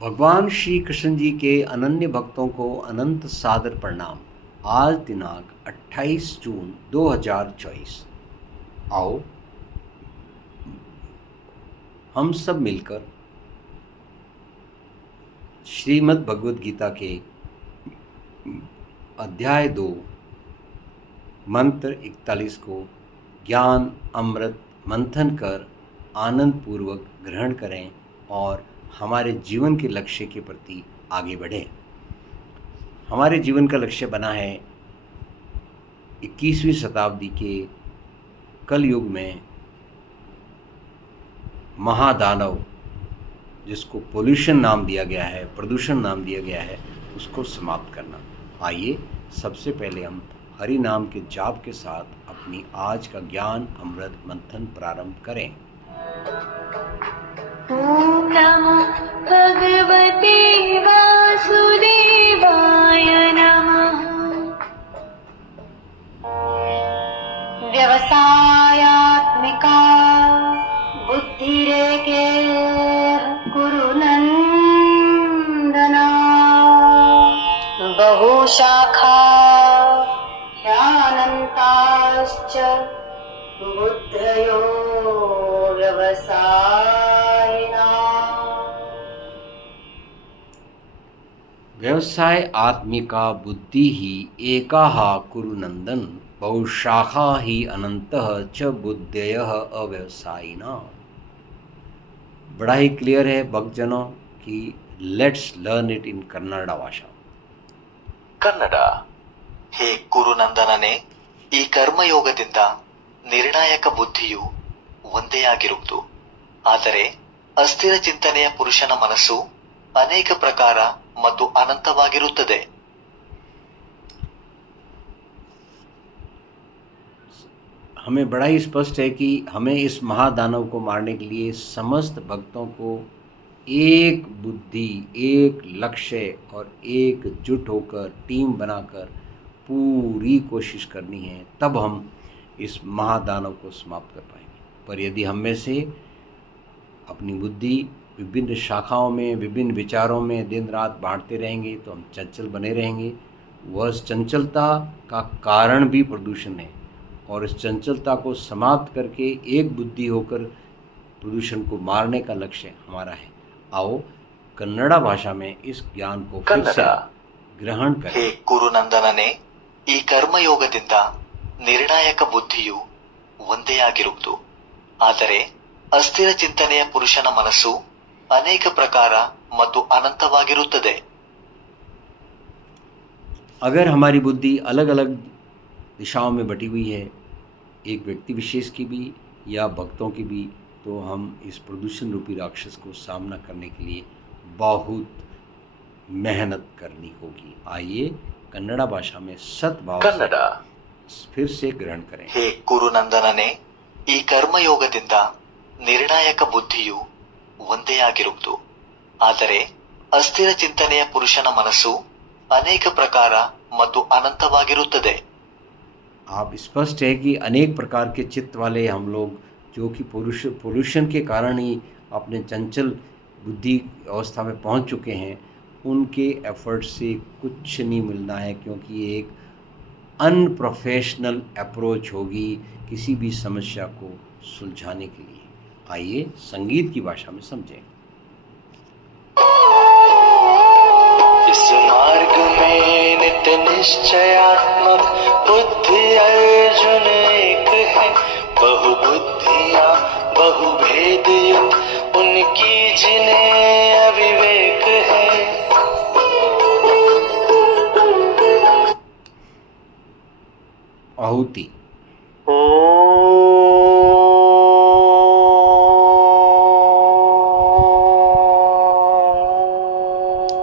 भगवान श्री कृष्ण जी के अनन्य भक्तों को अनंत सादर प्रणाम। आज दिनांक 28 जून 2024। आओ हम सब मिलकर श्रीमद् भगवद गीता के अध्याय 2 मंत्र 41 को ज्ञान अमृत मंथन कर आनंद पूर्वक ग्रहण करें और हमारे जीवन के लक्ष्य के प्रति आगे बढ़ें। हमारे जीवन का लक्ष्य बना है 21वीं शताब्दी के कलयुग में महादानव, जिसको पोल्यूशन नाम दिया गया है, प्रदूषण नाम दिया गया है, उसको समाप्त करना। आइए सबसे पहले हम हरि नाम के जाप के साथ अपनी आज का ज्ञान अमृत मंथन प्रारंभ करें। ओम नमो भगवते वासुदेवाय नमः। व्यवसायात्मिका बुद्धिरेकेः कुरु नन्दना। बहुशाखा ह्यानन्ताश्च बुद्धयो व्यवसायिना। व्यवसाय आत्मिका बुद्धि ही एकाः कुरु नंदन, बहुशाखा ही अनंतः च बुद्धयः अव्यवसायिना। बड़ा ही क्लियर है भक्तजनों कि let's learn it in Kannada भाषा। ಕನ್ನಡ. ಹೇ ಕುರುನಂದನನೇ, ಈ ಕರ್ಮಯೋಗದಿಂದ ನಿರ್ಣಾಯಕ ಬುದ್ಧಿಯು ಒಂದೇ ಆಗಿರುವುದು. ಆದರೆ ಅಸ್ಥಿರ ಚಿಂತನೆಯ ಪುರುಷನ ಮನಸ್ಸು ಅನೇಕ ಪ್ರಕಾರ ಮತ್ತು ಅನಂತವಾಗಿರುತ್ತದೆ. हमें बड़ा ही स्पष्ट है कि हमें इस महादानव को मारने के लिए समस्त भक्तों को एक बुद्धि, एक लक्ष्य और एकजुट होकर टीम बनाकर पूरी कोशिश करनी है, तब हम इस महादानव को समाप्त कर पाएंगे। पर यदि हम में से अपनी बुद्धि विभिन्न शाखाओं में, विभिन्न विचारों में दिन रात बांटते रहेंगे तो हम चंचल बने रहेंगे। वह चंचलता का कारण भी प्रदूषण है और इस चंचलता को समाप्त करके एक बुद्धि होकर प्रदूषण को मारने का लक्ष्य हमारा है। आओ कन्नड़ा भाषा में इस ज्ञान को फिर से ग्रहण ಹೇ करें। ಕುರುನಂದನನೇ, ಈ ಕರ್ಮಯೋಗದಿಂದ ನಿರ್ಣಾಯಕ ಬುದ್ಧಿಯು ಒಂದೇ ಆಗಿರುವುದು. ಆದರೆ ಅಸ್ಥಿರ ಚಿಂತನೆಯ ಪುರುಷನ ಮನಸ್ಸು ಅನೇಕ ಪ್ರಕಾರ ಮತ್ತು ಅನಂತವಾಗಿರುತ್ತದೆ. अगर हमारी बुद्धि अलग अलग दिशाओं में बटी हुई है, एक व्यक्ति विशेष की भी या भक्तों की भी, तो हम इस प्रदूषण रूपी राक्षस को सामना करने के लिए बहुत मेहनत करनी होगी। आइए कन्नड़ा भाषा में सद्भाव ಕನ್ನಡ. से फिर से ग्रहण करें। ಹೇ ಕುರುನಂದನನೇ, ಈ ಕರ್ಮಯೋಗದಿಂದ ನಿರ್ಣಾಯಕ ಬುದ್ಧಿಯು ಒಂದೇ ಆಗಿರುವುದು. ಆದರೆ ಅಸ್ಥಿರ ಚಿಂತನೆಯ ಪುರುಷನ ಮನಸ್ಸು ಅನೇಕ ಪ್ರಕಾರ ಮತ್ತು ಅನಂತವಾಗಿರುತ್ತದೆ. आप स्पष्ट है कि अनेक प्रकार के चित्त वाले हम लोग, जो कि पोल्यूशन के कारण ही अपने चंचल बुद्धि अवस्था में पहुंच चुके हैं, उनके एफर्ट से कुछ नहीं मिलना है, क्योंकि ये एक अनप्रोफेशनल अप्रोच होगी किसी भी समस्या को सुलझाने के लिए। आइए संगीत की भाषा में समझें। इस मार्ग में नित्य निश्चयात्मक बुद्धि अर्जुन एक है, बहुबुद्धियां बहुभेद युक्त उनकी जिन्हें अविवेक है। आहुति। ओम